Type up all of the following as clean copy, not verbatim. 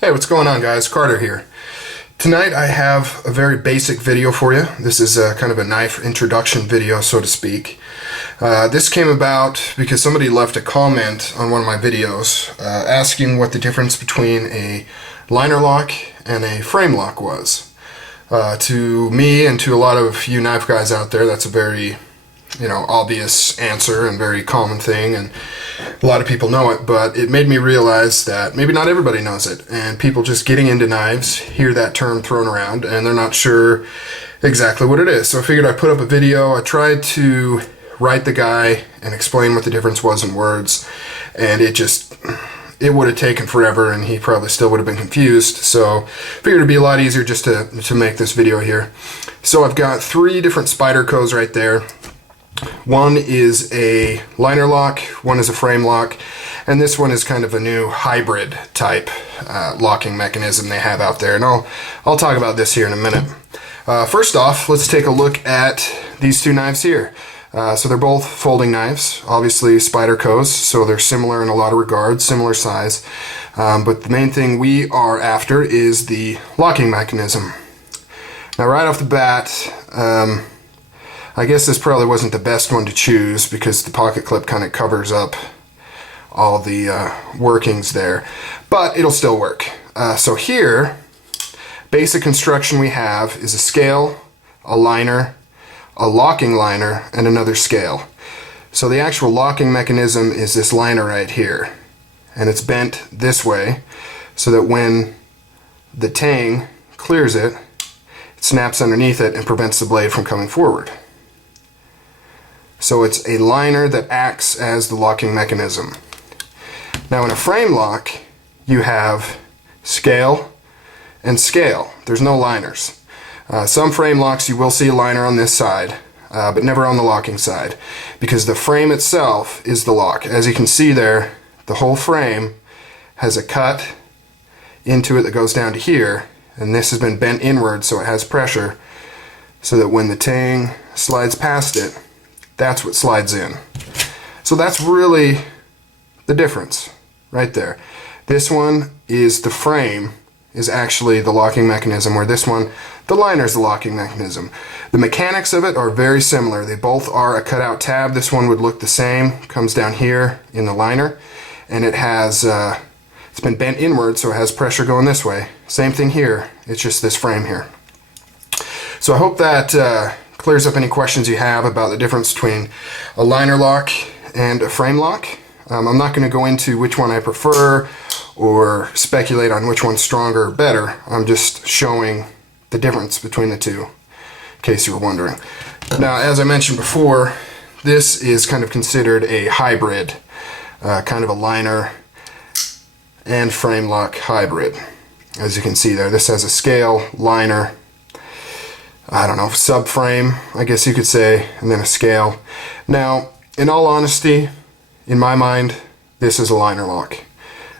Hey, what's going on, guys? Carter here. Tonight I have a very basic video for you. This is kind of a knife introduction video, so to speak. This came about because somebody left a comment on one of my videos asking what the difference between a liner lock and a frame lock was. To me and to a lot of you knife guys out there, that's a very obvious answer and very common thing, and a lot of people know it, but it made me realize that maybe not everybody knows it, and people just getting into knives hear that term thrown around and they're not sure exactly what it is. So I figured I'd put up a video. I tried to write the guy and explain what the difference was in words, and it would have taken forever and he probably still would have been confused. So I figured it'd be a lot easier just to make this video here. So I've got three different Spydercos right there. One is a liner lock, one is a frame lock, and this one is kind of a new hybrid type locking mechanism they have out there, and I'll talk about this here in a minute. First off, let's take a look at these two knives here. So they're both folding knives, obviously Spydercos, so they're similar in a lot of regards, similar size, but the main thing we are after is the locking mechanism. Now right off the bat, I guess this probably wasn't the best one to choose because the pocket clip kind of covers up all the workings there, but it'll still work. So here, basic construction we have is a scale, a liner, a locking liner, and another scale. So the actual locking mechanism is this liner right here, and it's bent this way so that when the tang clears it, it snaps underneath it and prevents the blade from coming forward. So it's a liner that acts as the locking mechanism. Now in a frame lock, you have scale and scale. There's no liners. Some frame locks you will see a liner on this side, but never on the locking side, because the frame itself is the lock. As you can see there, the whole frame has a cut into it that goes down to here, and this has been bent inward so it has pressure, so that when the tang slides past it, that's what slides in. So that's really the difference right there. This one is the frame is actually the locking mechanism, where this one, the liner, is the locking mechanism. The mechanics of it are very similar. They both are a cutout tab. This one would look the same, comes down here in the liner, and it has it's been bent inward so it has pressure going this way. Same thing here, it's just this frame here. So I hope that clears up any questions you have about the difference between a liner lock and a frame lock. I'm not going to go into which one I prefer or speculate on which one's stronger or better. I'm just showing the difference between the two, in case you were wondering. Now, as I mentioned before, this is kind of considered a hybrid, kind of a liner and frame lock hybrid. As you can see there, this has a scale, liner, I don't know, subframe, I guess you could say, and then a scale. Now, in all honesty, in my mind, this is a liner lock.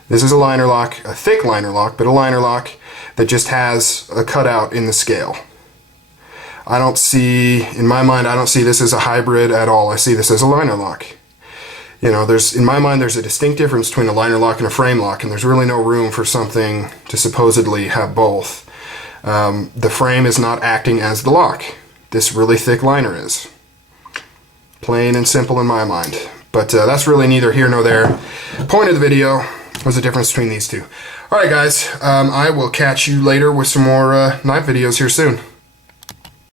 This is a liner lock, a thick liner lock, but a liner lock that just has a cutout in the scale. I don't see, in my mind, I don't see this as a hybrid at all. I see this as a liner lock. You know, in my mind, there's a distinct difference between a liner lock and a frame lock, and there's really no room for something to supposedly have both. The frame is not acting as the lock. This really thick liner is. Plain and simple in my mind. But that's really neither here nor there. Point of the video was the difference between these two. Alright guys, I will catch you later with some more knife videos here soon.